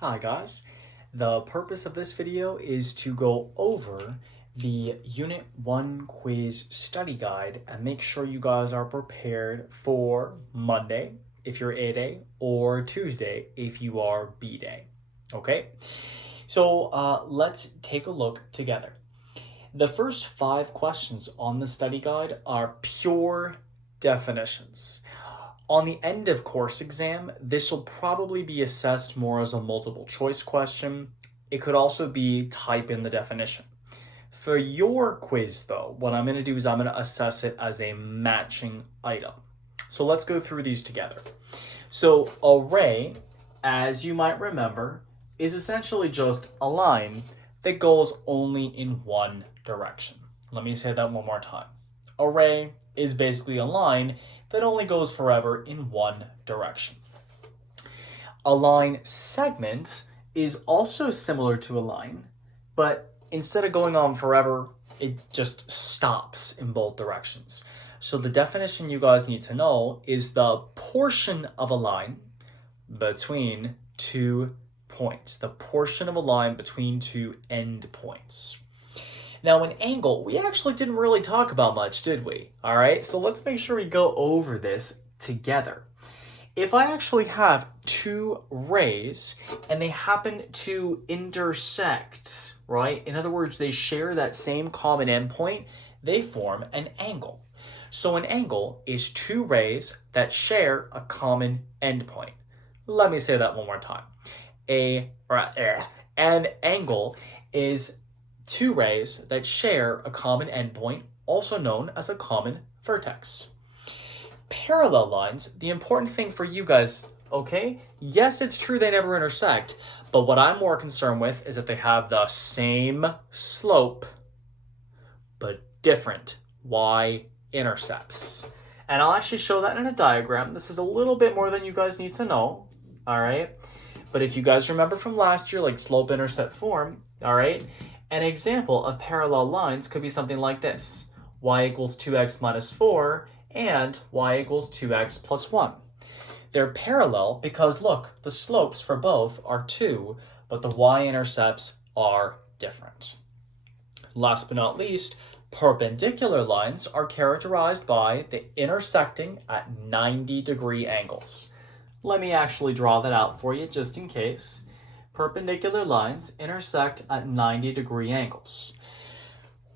Hi guys. The purpose of this video is to go over the Unit 1 quiz study guide and make sure you guys are prepared for Monday if you're A day or Tuesday if you are B day. Okay? So let's take a look together. The first 5 questions on the study guide are pure definitions. On the end of course exam, this will probably be assessed more as a multiple choice question. It could also be type in the definition. For your quiz though, what I'm going to do is I'm going to assess it as a matching item. So let's go through these together. So array, as you might remember, is essentially just a line that goes only in one direction. Let me say that one more time. Array is basically a line that only goes forever in one direction. A line segment is also similar to a line, but instead of going on forever, it just stops in both directions. So the definition you guys need to know is the portion of a line between 2 points, the portion of a line between 2 endpoints. Now, an angle, we actually didn't really talk about much, did we? All right, so let's make sure we go over this together. If I actually have 2 rays and they happen to intersect, right? In other words, they share that same common endpoint, they form an angle. So an angle is 2 rays that share a common endpoint. Let me say that one more time. An angle is 2 rays that share a common endpoint, also known as a common vertex. Parallel lines, the important thing for you guys, okay? Yes, it's true they never intersect, but what I'm more concerned with is that they have the same slope, but different y-intercepts. And I'll actually show that in a diagram. This is a little bit more than you guys need to know, all right? But if you guys remember from last year, like slope-intercept form, all right? An example of parallel lines could be something like this. Y equals 2x minus 4 and y equals 2x plus 1. They're parallel because, look, the slopes for both are 2, but the y-intercepts are different. Last but not least, perpendicular lines are characterized by the intersecting at 90-degree angles. Let me actually draw that out for you just in case. Perpendicular lines intersect at 90-degree angles.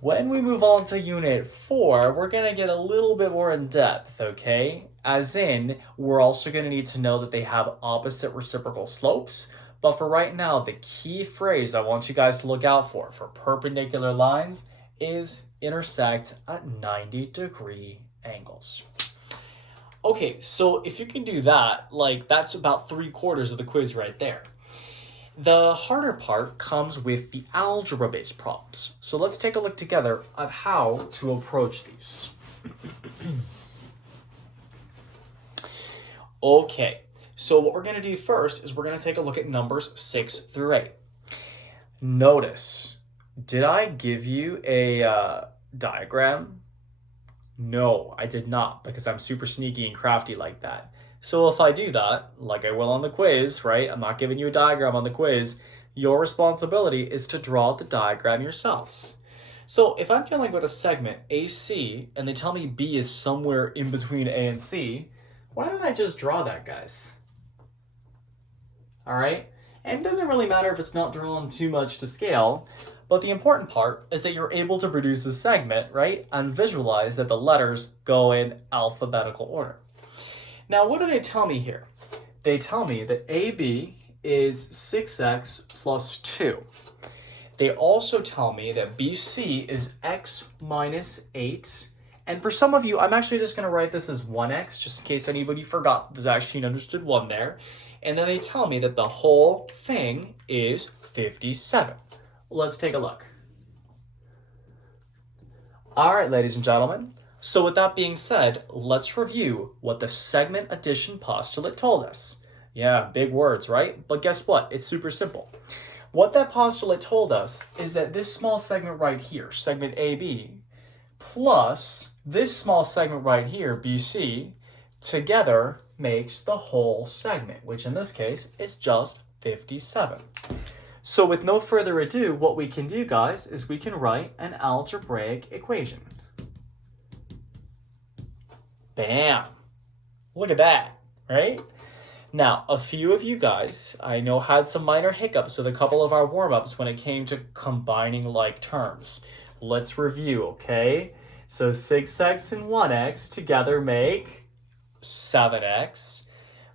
When we move on to Unit 4, we're going to get a little bit more in depth, okay? As in, we're also going to need to know that they have opposite reciprocal slopes. But for right now, the key phrase I want you guys to look out for perpendicular lines is intersect at 90-degree angles. Okay, so if you can do that, that's about 3/4 of the quiz right there. The harder part comes with the algebra-based problems. So let's take a look together at how to approach these. Okay, so what we're going to do first is we're going to take a look at numbers 6 through 8. Notice, did I give you a diagram? No, I did not, because I'm super sneaky and crafty like that. So if I do that, like I will on the quiz, right? I'm not giving you a diagram on the quiz. Your responsibility is to draw the diagram yourselves. So if I'm dealing with a segment AC and they tell me B is somewhere in between A and C, why don't I just draw that, guys? All right? And it doesn't really matter if it's not drawn too much to scale, but the important part is that you're able to produce a segment, right? And visualize that the letters go in alphabetical order. Now, what do they tell me here? They tell me that AB is 6x plus 2. They also tell me that BC is x minus 8. And for some of you, I'm actually just going to write this as 1x, just in case anybody forgot there's actually an understood 1 there. And then they tell me that the whole thing is 57. Let's take a look. All right, ladies and gentlemen. So with that being said, let's review what the segment addition postulate told us. Yeah, big words, right? But guess what? It's super simple. What that postulate told us is that this small segment right here, segment AB, plus this small segment right here, BC, together makes the whole segment, which in this case is just 57. So with no further ado, what we can do, guys, is we can write an algebraic equation. Bam! Look at that, right? Now, a few of you guys, I know, had some minor hiccups with a couple of our warm-ups when it came to combining like terms. Let's review, okay? So 6x and 1x together make 7x.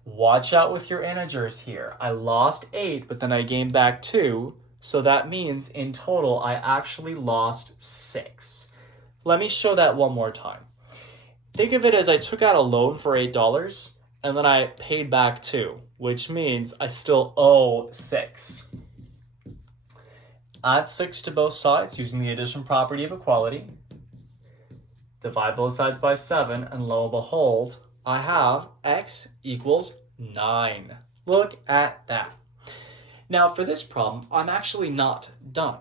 Watch out with your integers here. I lost 8, but then I gained back 2. So that means in total, I actually lost 6. Let me show that one more time. Think of it as I took out a loan for $8, and then I paid back 2, which means I still owe 6. Add 6 to both sides using the addition property of equality. Divide both sides by 7, and lo and behold, I have x equals 9. Look at that. Now for this problem, I'm actually not done.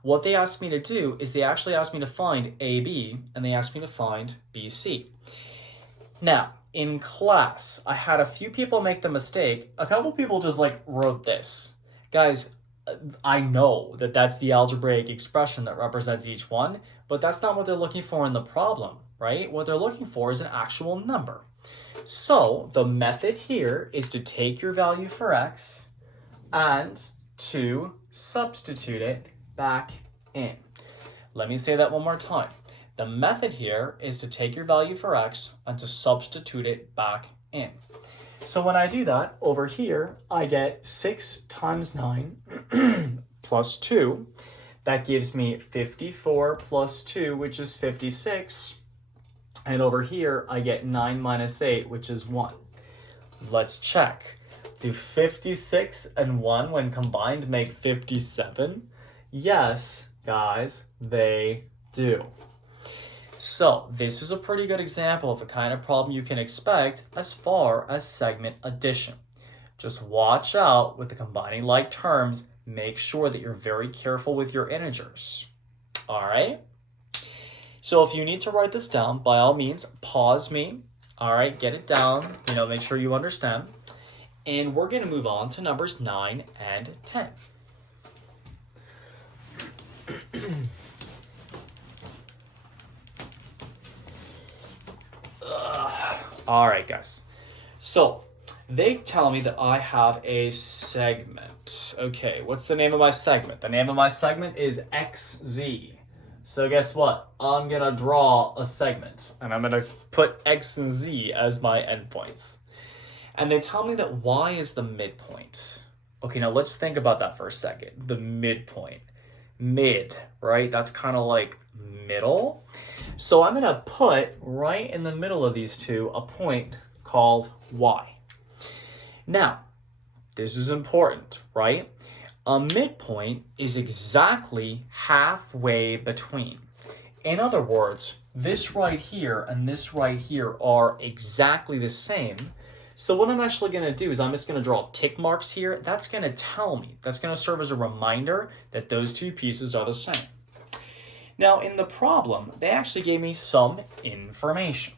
What they asked me to do is they actually asked me to find AB, and they asked me to find BC. Now, in class, I had a few people make the mistake. A couple people just wrote this. Guys, I know that that's the algebraic expression that represents each one, but that's not what they're looking for in the problem, right? What they're looking for is an actual number. So the method here is to take your value for x and to substitute it back in. Let me say that one more time. The method here is to take your value for x and to substitute it back in. So when I do that, over here, I get 6 times 9 plus 2. That gives me 54 plus 2, which is 56. And over here, I get 9 minus 8, which is 1. Let's check. Do 56 and 1 when combined make 57? Yes, guys, they do. So this is a pretty good example of the kind of problem you can expect as far as segment addition. Just watch out with the combining like terms. Make sure that you're very careful with your integers. All right? So if you need to write this down, by all means, pause me. All right, get it down. Make sure you understand. And we're going to move on to numbers 9 and 10. All right, guys. So they tell me that I have a segment. Okay, what's the name of my segment? The name of my segment is XZ. So guess what? I'm going to draw a segment, and I'm going to put X and Z as my endpoints. And they tell me that Y is the midpoint. Okay, now let's think about that for a second. The midpoint. Mid, right? That's kind of like middle. So I'm going to put right in the middle of these two a point called Y. Now, this is important, right? A midpoint is exactly halfway between. In other words, this right here and this right here are exactly the same. So what I'm actually going to do is I'm just going to draw tick marks here. That's going to tell me, that's going to serve as a reminder that those two pieces are the same. Now in the problem, they actually gave me some information.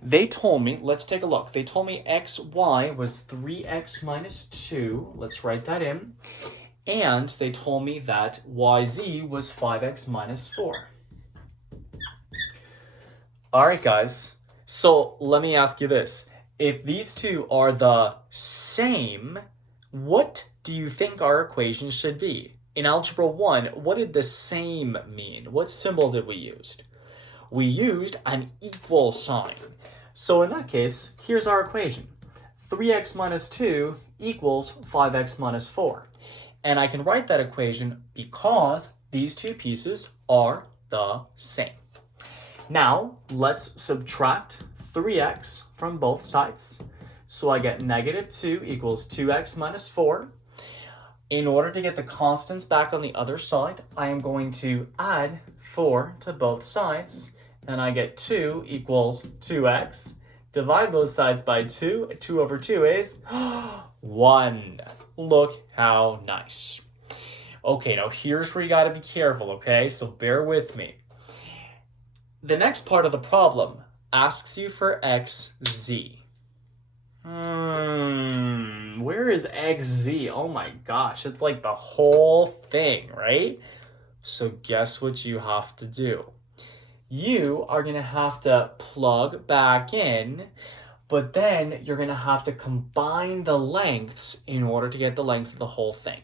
They told me, let's take a look. They told me xy was 3x minus 2. Let's write that in. And they told me that yz was 5x minus 4. All right, guys. So let me ask you this. If these two are the same, what do you think our equation should be? In Algebra 1, what did the same mean? What symbol did we use? We used an equal sign. So in that case, here's our equation. 3x minus 2 equals 5x minus 4. And I can write that equation because these two pieces are the same. Now, let's subtract 3x from both sides. So I get negative 2 equals 2x minus 4. In order to get the constants back on the other side, I am going to add 4 to both sides. And I get 2 equals 2x. Divide both sides by 2. 2 over 2 is 1. Look how nice. Okay, now here's where you got to be careful, okay? So bear with me. The next part of the problem asks you for xz. Where is xz? Oh my gosh, it's like the whole thing, right? So guess what you have to do? You are going to have to plug back in, but then you're going to have to combine the lengths in order to get the length of the whole thing.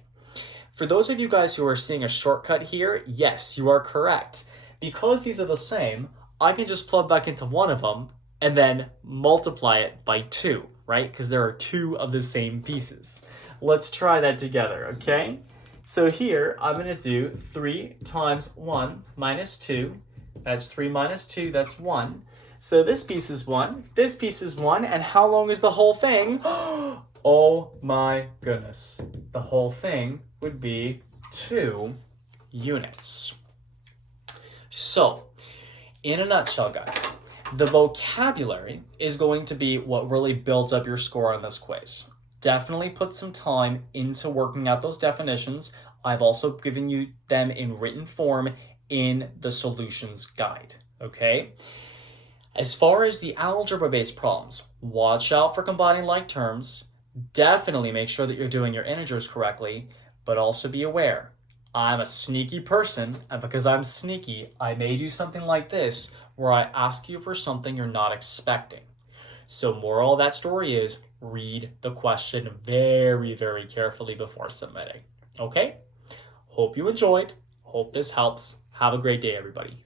For those of you guys who are seeing a shortcut here, yes, you are correct. Because these are the same, I can just plug back into one of them and then multiply it by 2, right? Because there are 2 of the same pieces. Let's try that together, okay? So here, I'm going to do 3 times 1 minus 2. That's 3 minus 2, that's 1. So this piece is 1, this piece is 1, and how long is the whole thing? Oh my goodness. The whole thing would be 2 units. So, in a nutshell, guys, the vocabulary is going to be what really builds up your score on this quiz. Definitely put some time into working out those definitions. I've also given you them in written form in the solutions guide, okay? As far as the algebra-based problems, watch out for combining like terms. Definitely make sure that you're doing your integers correctly, but also be aware, I'm a sneaky person, and because I'm sneaky, I may do something like this where I ask you for something you're not expecting. So moral of that story is read the question very, very carefully before submitting. Okay? Hope you enjoyed. Hope this helps. Have a great day, everybody.